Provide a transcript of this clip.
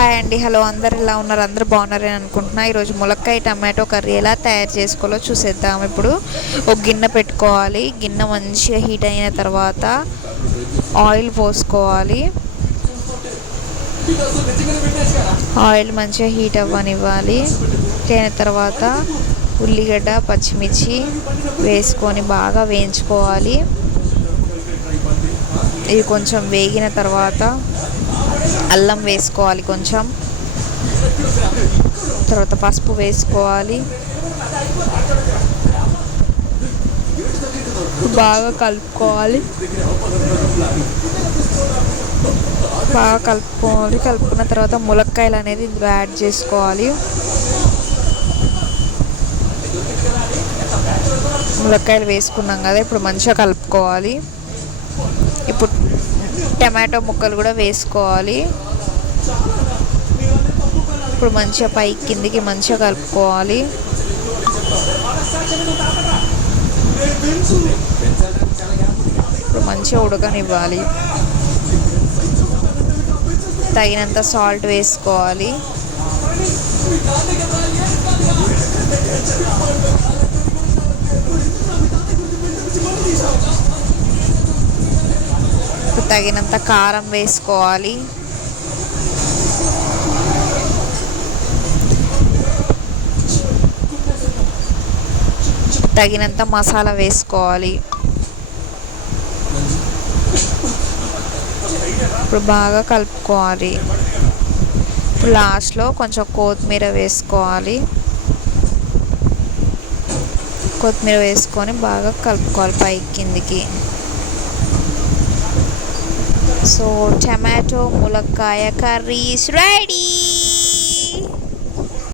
Hi అండి. Hello, అందరు ఎలా ఉన్నారు? అందరూ బాగున్నారని అనుకుంటున్నా. ఈరోజు ములక్కాయ టమాటో కర్రీ ఎలా తయారు చేసుకోవాలో చూసేద్దాం. ఇప్పుడు ఒక గిన్నె పెట్టుకోవాలి. గిన్నె మంచిగా హీట్ అయిన తర్వాత ఆయిల్ పోసుకోవాలి. ఆయిల్ మంచిగా హీట్ అవ్వనివ్వాలి. హీట్ అయిన తర్వాత ఉల్లిగడ్డ పచ్చిమిర్చి వేసుకొని బాగా వేయించుకోవాలి. ఇవి కొంచెం వేగిన తర్వాత అల్లం వేసుకోవాలి. కొంచెం తర్వాత పసుపు వేసుకోవాలి. బాగా కలుపుకోవాలి. కలుపుకున్న తర్వాత ములక్కాయలు అనేది ఇందులో యాడ్ చేసుకోవాలి. ములక్కాయలు వేసుకున్నాం కదా, ఇప్పుడు మంచిగా కలుపుకోవాలి. ఇప్పుడు టమాటో ముక్కలు కూడా వేసుకోవాలి. ఇప్పుడు మంచిగా పైకి కిందికి మంచిగా కలుపుకోవాలి. ఇప్పుడు మంచిగా ఉడకనివ్వాలి. తగినంత సాల్ట్ వేసుకోవాలి. తగినంత కారం వేసుకోవాలి. తగినంత మసాలా వేసుకోవాలి. ఇప్పుడు బాగా కలుపుకోవాలి. ఇప్పుడు లాస్ట్లో కొంచెం కొత్తిమీర వేసుకోవాలి. కొత్తిమీర వేసుకొని బాగా కలుపుకోవాలి పైకి కిందికి. సో టమాటో ములక్కాయ కర్రీ ఈస్ రెడీ.